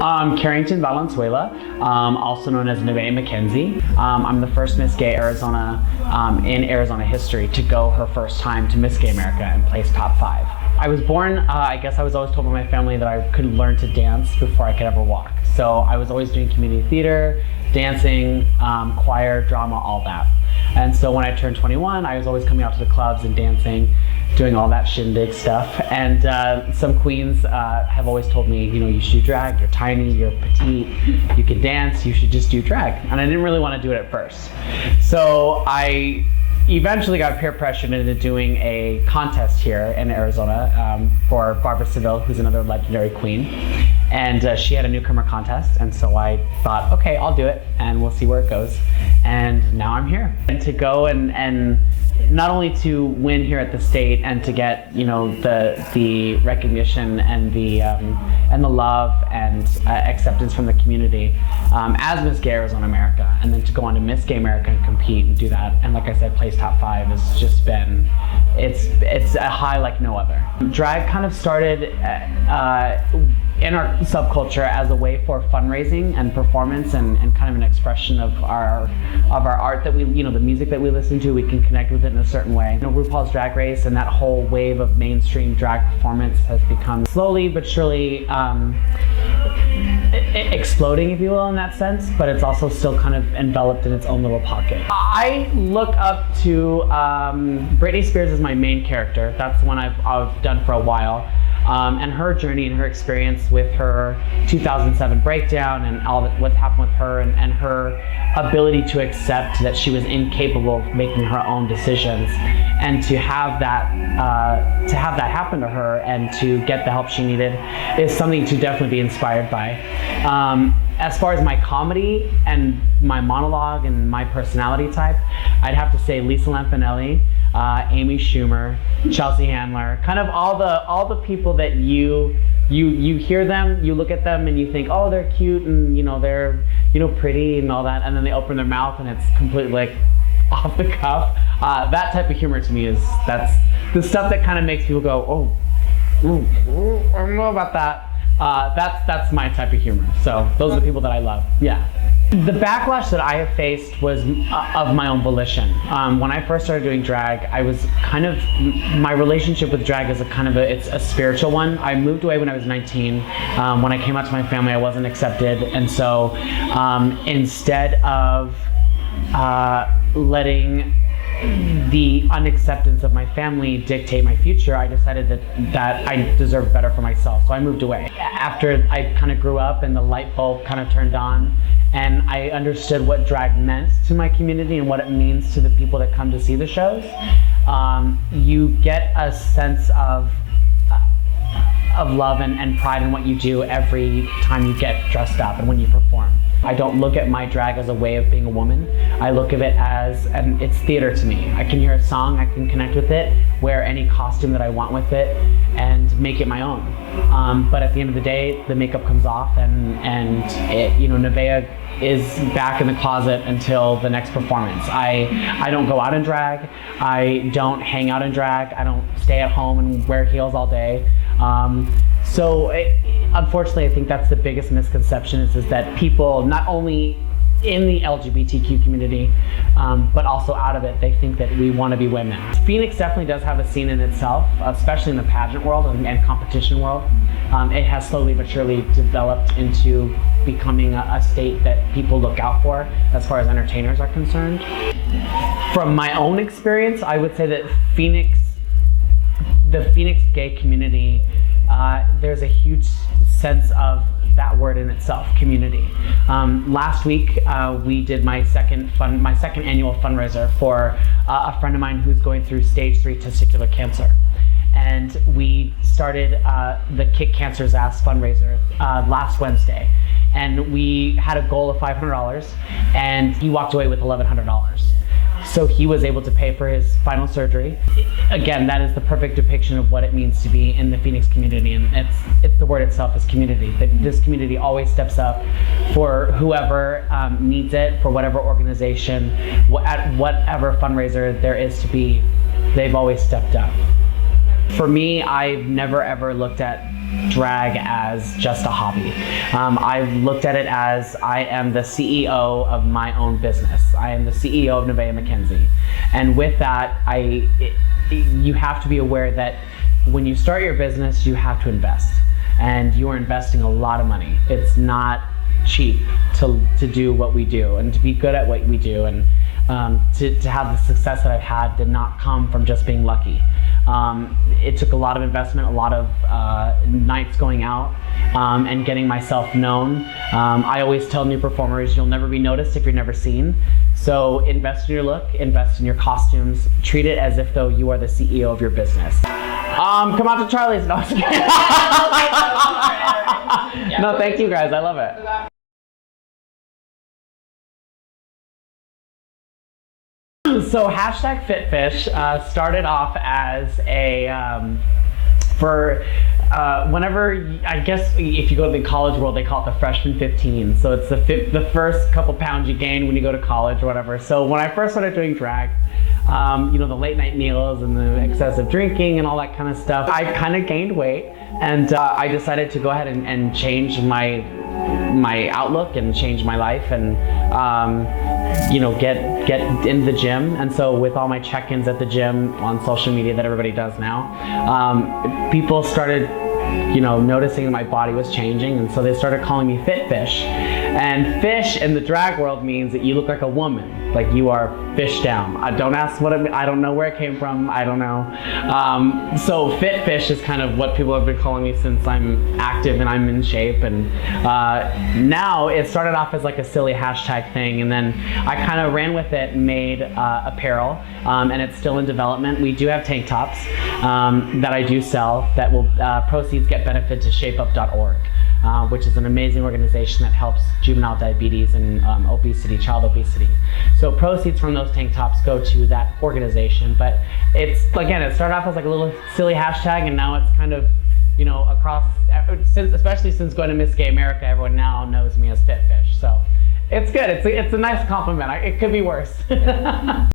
Carrington Valenzuela, also known as Nevaeh McKenzie. I'm the first Miss Gay Arizona in Arizona history to go her first time to Miss Gay America and place top 5. I was born, I guess I was always told by my family that I could learn to dance before I could ever walk. So I was always doing community theater, dancing, choir, drama, all that. And so when I turned 21, I was always coming out to the clubs and dancing, doing all that shindig stuff. And some queens have always told me, you know, you should do drag, you're tiny, you're petite, you can dance, you should just do drag. And I didn't really want to do it at first. So I eventually got peer pressured into doing a contest here in Arizona for Barbara Seville, who's another legendary queen. And she had a newcomer contest, and so I thought, okay, I'll do it, and we'll see where it goes. And now I'm here. And to go and not only to win here at the state and to get, you know, the recognition and the love and acceptance from the community as Miss Gay Arizona America, and then to go on to Miss Gay America and compete and do that, and like I said, place top 5 has just been, it's a high like no other. Drag kind of started in our subculture as a way for fundraising and performance and kind of an expression of our art that we, you know, the music that we listen to, we can connect with it in a certain way. You know, RuPaul's Drag Race and that whole wave of mainstream drag performance has become slowly but surely exploding, if you will, in that sense, but it's also still kind of enveloped in its own little pocket. I look up to Britney Spears as my main character. That's the one I've done for a while. And her journey and her experience with her 2007 breakdown and all that, what's happened with her and her ability to accept that she was incapable of making her own decisions, and to have that happen to her and to get the help she needed is something to definitely be inspired by. As far as my comedy and my monologue and my personality type, I'd have to say Lisa Lampanelli, Amy Schumer, Chelsea Handler, kind of all the people that you hear them, you look at them and you think, oh, they're cute and, you know, they're, you know, pretty and all that, and then they open their mouth and it's completely like off the cuff. That type of humor to me that's the stuff that kind of makes people go, oh, I don't know about that. That's my type of humor. So those are the people that I love. Yeah. The backlash that I have faced was of my own volition. When I first started doing drag, I was kind of, my relationship with drag is it's a spiritual one. I moved away when I was 19. When I came out to my family, I wasn't accepted. And so instead of letting the unacceptance of my family dictate my future, I decided that I deserved better for myself. So I moved away. After I kind of grew up and the light bulb kind of turned on, and I understood what drag meant to my community and what it means to the people that come to see the shows, you get a sense of love and pride in what you do every time you get dressed up and when you perform. I don't look at my drag as a way of being a woman. I look at it as, and it's theater to me. I can hear a song, I can connect with it, wear any costume that I want with it, and make it my own. But at the end of the day, the makeup comes off, and it, you know, Nevaeh is back in the closet until the next performance. I don't go out in drag. I don't hang out in drag. I don't stay at home and wear heels all day. Unfortunately, I think that's the biggest misconception is that people, not only in the LGBTQ community, but also out of it, they think that we want to be women. Phoenix definitely does have a scene in itself, especially in the pageant world and competition world. It has slowly but surely developed into becoming a state that people look out for as far as entertainers are concerned. From my own experience, I would say that the Phoenix gay community, there's a huge sense of that word in itself, community. Last week, we did my second annual fundraiser for a friend of mine who's going through stage 3 testicular cancer. And we started the Kick Cancer's Ass fundraiser last Wednesday. And we had a goal of $500, and he walked away with $1,100. So he was able to pay for his final surgery. Again, that is the perfect depiction of what it means to be in the Phoenix community, and it's the word itself is community. This community always steps up for whoever needs it, for whatever organization, at whatever fundraiser there is to be, they've always stepped up. For me, I've never ever looked at drag as just a hobby. I've looked at it as I am the CEO of my own business. I am the CEO of Nevaeh McKenzie. And with that, you have to be aware that when you start your business, you have to invest. And you are investing a lot of money. It's not cheap to do what we do and to be good at what we do. And to have the success that I've had did not come from just being lucky. It took a lot of investment, a lot of nights going out and getting myself known. I always tell new performers, you'll never be noticed if you're never seen. So invest in your look, invest in your costumes, treat it as if though you are the CEO of your business. Come out to Charlie's. No, no, thank you guys, I love it. So hashtag FitFish started off as whenever, I guess if you go to the college world, they call it the freshman 15. So it's the first couple pounds you gain when you go to college or whatever. So when I first started doing drag, the late night meals and the excessive drinking and all that kind of stuff, I kind of gained weight, and I decided to go ahead and change my outlook and change my life and get in the gym. And so with all my check-ins at the gym on social media that everybody does now, people started noticing that my body was changing, and so they started calling me Fit Fish. And fish in the drag world means that you look like a woman, like you are fish down. Don't ask what I don't know where it came from. I don't know. So Fit Fish is kind of what people have been calling me since I'm active and I'm in shape. And now it started off as like a silly hashtag thing, and then I kind of ran with it and made apparel, and it's still in development. We do have tank tops that I do sell that will proceeds get benefit to shapeup.org. Which is an amazing organization that helps juvenile diabetes and obesity, child obesity. So proceeds from those tank tops go to that organization. But it started off as like a little silly hashtag, and now it's kind of, across, especially since going to Miss Gay America, everyone now knows me as Fit Fish. So it's good. It's a nice compliment. It could be worse.